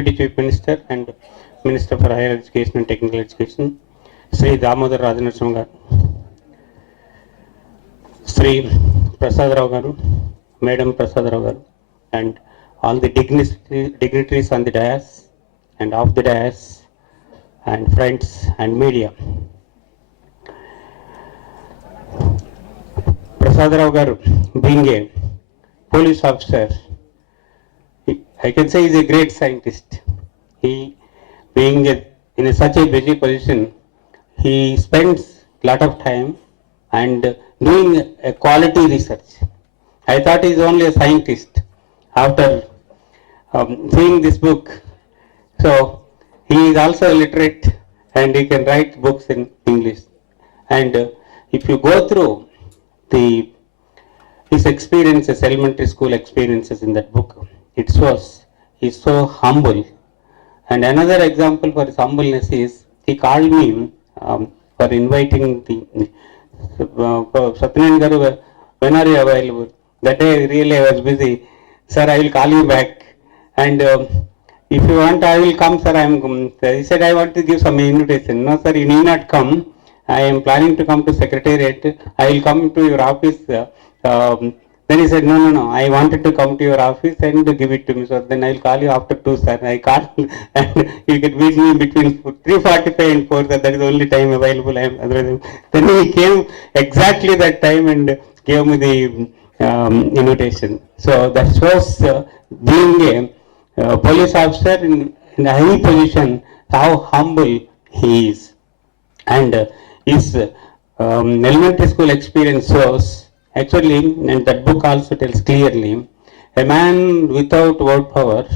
Deputy Chief Minister and Minister for Higher Education and Technical Education, Sri Damodar Rajanarsimha Garu, Sri Prasada Rao Garu, Madam Prasada Rao Garu, and all the dignitaries on the dais and off the dais, and friends and media. Prasada Rao Garu, being a police officer, I can say he's a great scientist. He, being in such a busy position, he spends a lot of time and doing a quality research. I thought he's only a scientist after seeing this book. So he is also illiterate and he can write books in English. And if you go through his experiences, elementary school experiences in that book, it shows he's so humble. And another example for his humbleness is he called me for inviting the Satyanarayana Garu, when are you available? That day really I was busy. Sir, I will call you back. And if you want, I will come, sir. He said, I want to give some invitation. No, sir, you need not come. I am planning to come to Secretariat. I will come to your office. Then he said, no, I wanted to come to your office and give it to me. So then I will call you after 2, sir. I called and you can meet me between 3:45 and 4, sir. That is the only time available. Then he came exactly that time and gave me the invitation. So that shows being a police officer in a high position, how humble he is. And his elementary school experience shows, actually, and that book also tells clearly, a man without word power,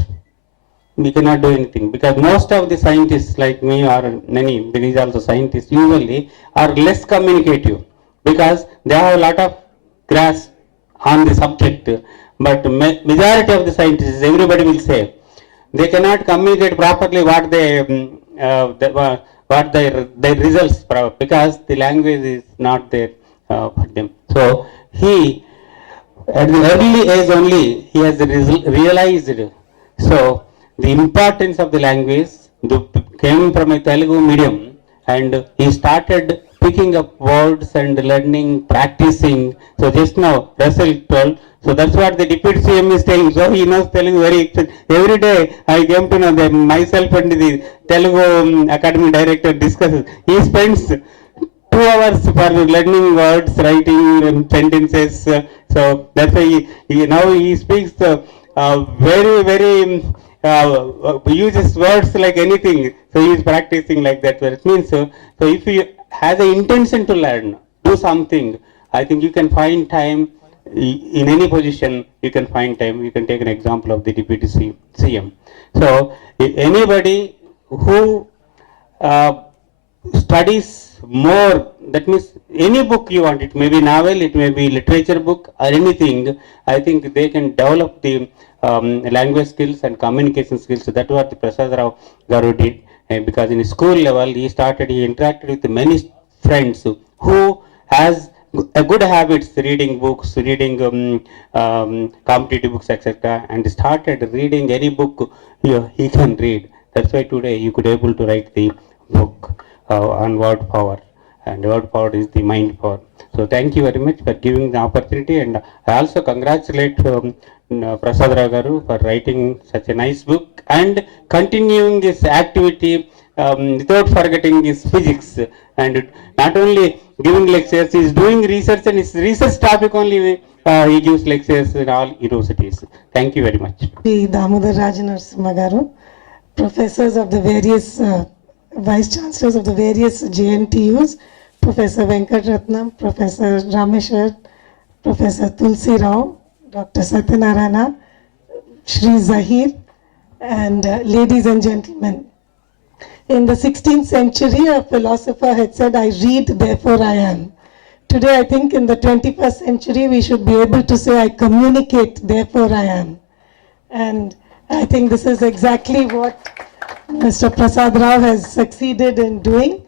we cannot do anything. Because most of the scientists like me or many, there is also scientists, usually are less communicative because they have a lot of grasp on the subject. But majority of the scientists, everybody will say, they cannot communicate properly what their results, because the language is not there for them. So he, at the early age only, he has realized. So the importance of the language came from a Telugu medium, and he started picking up words and learning, practicing. So just now, Russell told, so that's what the Deputy CM is telling. So he knows Telugu very. Every day I came to know that myself and the Telugu Academy Director discusses. He spends 2 hours for learning words, writing sentences. So that's why now he speaks very uses words like anything. So he is practicing like that. So it means, so if you have the intention to learn, do something, I think you can find time. In any position, you can find time. You can take an example of the Deputy CM. So anybody who studies more, that means any book you want, it may be novel, it may be literature book or anything, I think they can develop the language skills and communication skills. So that's what the Prasada Rao Garu did. Because in school level, he interacted with many friends who has a good habits, reading books, reading competitive books, etc. And started reading any book he can read. That's why today you could able to write the book on word power. And word power is the mind power. So thank you very much for giving the opportunity. And I also congratulate Prasada Rao Garu for writing such a nice book and continuing this activity without forgetting his physics. And not only giving lectures, he is doing research, and his research topic only he gives lectures in all universities. Thank you very much. Sri Damodar Rajanarsimha Garu, professors of the various, vice chancellors of the various JNTUs, Professor Venkat Ratnam, Professor Rameshwar, Professor Tulsi Rao, Dr. Satyanarayana, Shri Zahir, and ladies and gentlemen. In the 16th century, a philosopher had said, I read, therefore I am. Today, I think in the 21st century, we should be able to say, I communicate, therefore I am. And I think this is exactly what Mr. Prasada Rao has succeeded in doing.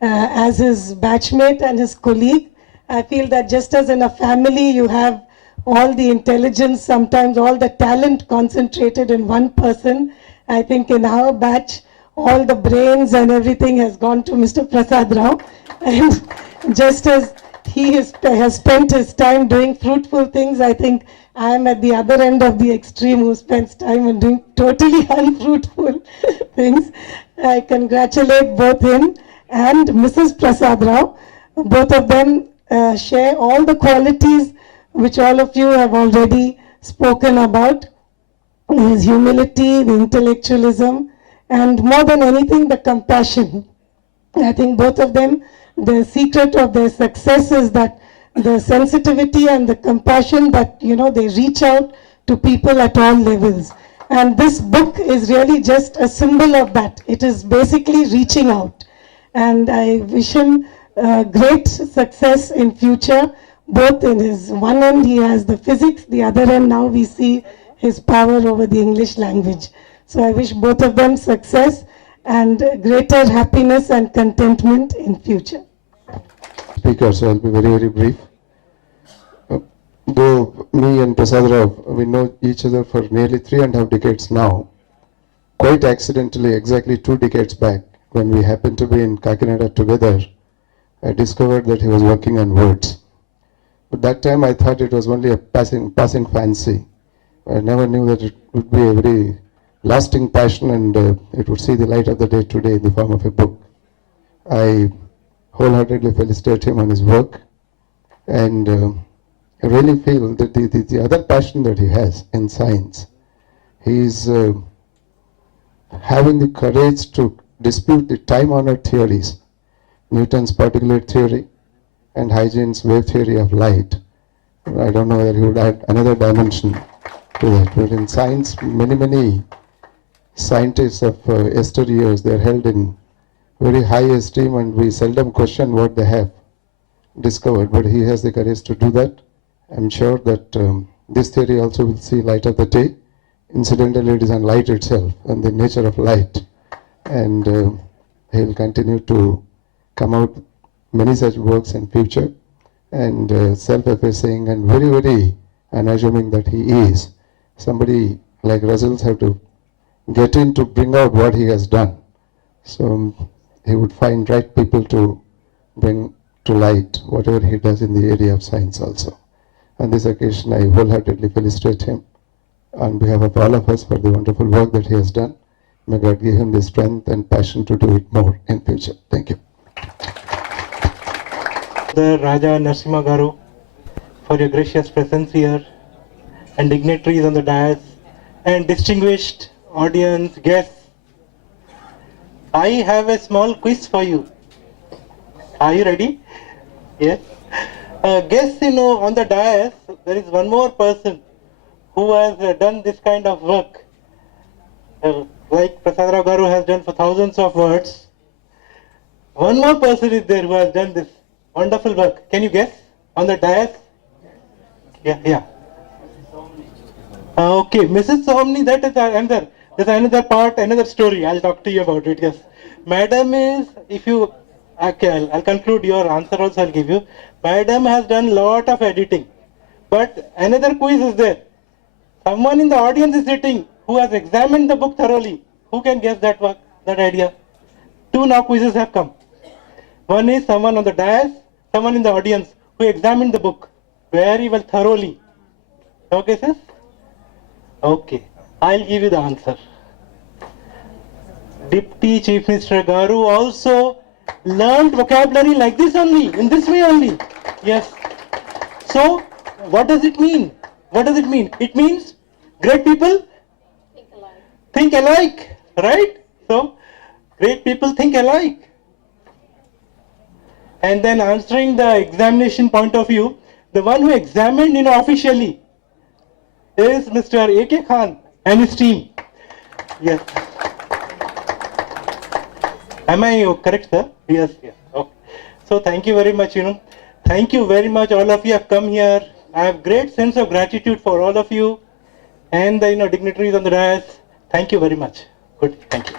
As his batchmate and his colleague, I feel that just as in a family, you have all the intelligence, sometimes all the talent concentrated in one person, I think in our batch, all the brains and everything has gone to Mr. Prasada Rao. And just as he has spent his time doing fruitful things, I think I am at the other end of the extreme who spends time in doing totally unfruitful things. I congratulate both him and Mrs. Prasada Rao. Both of them share all the qualities which all of you have already spoken about. His humility, the intellectualism, and more than anything, the compassion. I think both of them, the secret of their success is that the sensitivity and the compassion that, they reach out to people at all levels. And this book is really just a symbol of that. It is basically reaching out. And I wish him great success in future. Both in his one end, he has the physics, the other end, now we see his power over the English language. So I wish both of them success and greater happiness and contentment in future. Speaker, so I'll be very, very brief. Though me and Prasada Rao, we know each other for nearly 3.5 decades now, quite accidentally, exactly 2 decades back, when we happened to be in Kakinada together, I discovered that he was working on words. But that time I thought it was only a passing fancy. I never knew that it would be a very lasting passion and it would see the light of the day today in the form of a book. I wholeheartedly felicitate him on his work, and I really feel that the other passion that he has in science, he is having the courage to dispute the time-honored theories, Newton's particulate theory and Huygens' wave theory of light. I don't know whether he would add another dimension to that, but in science, many scientists of yesteryears, they are held in very high esteem, and we seldom question what they have discovered, but he has the courage to do that. I'm sure that this theory also will see light of the day. Incidentally, it is on light itself and the nature of light, and he will continue to come out many such works in future, and self-effacing and very unassuming that he is. Somebody like Russell's have to get in to bring out what he has done. So he would find right people to bring to light whatever he does in the area of science also. On this occasion, I wholeheartedly felicitate him on behalf of all of us for the wonderful work that he has done. May God give him the strength and passion to do it more in future. Thank you. The Raja Narasimha Garu, for your gracious presence here, and dignitaries on the dais, and distinguished audience, guests. I have a small quiz for you. Are you ready? Yes. Guests, on the dais, there is one more person who has done this kind of work, like Prasada Rao Garu has done for thousands of words. One more person is there who has done this wonderful work. Can you guess? On the dais? Yeah. Okay, Mrs. Somni, that is another. There's another part, another story. I'll talk to you about it. Yes, Madam is. I'll conclude your answer. Also, I'll give you. Madam has done lot of editing, but another quiz is there. Someone in the audience is sitting who has examined the book thoroughly. Who can guess that work, that idea? 2 now quizzes have come. One is someone on the dais, someone in the audience who examined the book very well, thoroughly. Okay, sir? Okay, I'll give you the answer. Deputy Chief Minister Garu also learned vocabulary like this only, in this way only. Yes. So, what does it mean? What does it mean? It means great people think alike, right? So, great people think alike. And then answering the examination point of view, the one who examined, officially is Mr. A.K. Khan and his team. Yes. Am I correct, sir? Yes. Okay. So thank you very much, Thank you very much. All of you have come here. I have great sense of gratitude for all of you and the dignitaries on the dais. Thank you very much. Good. Thank you.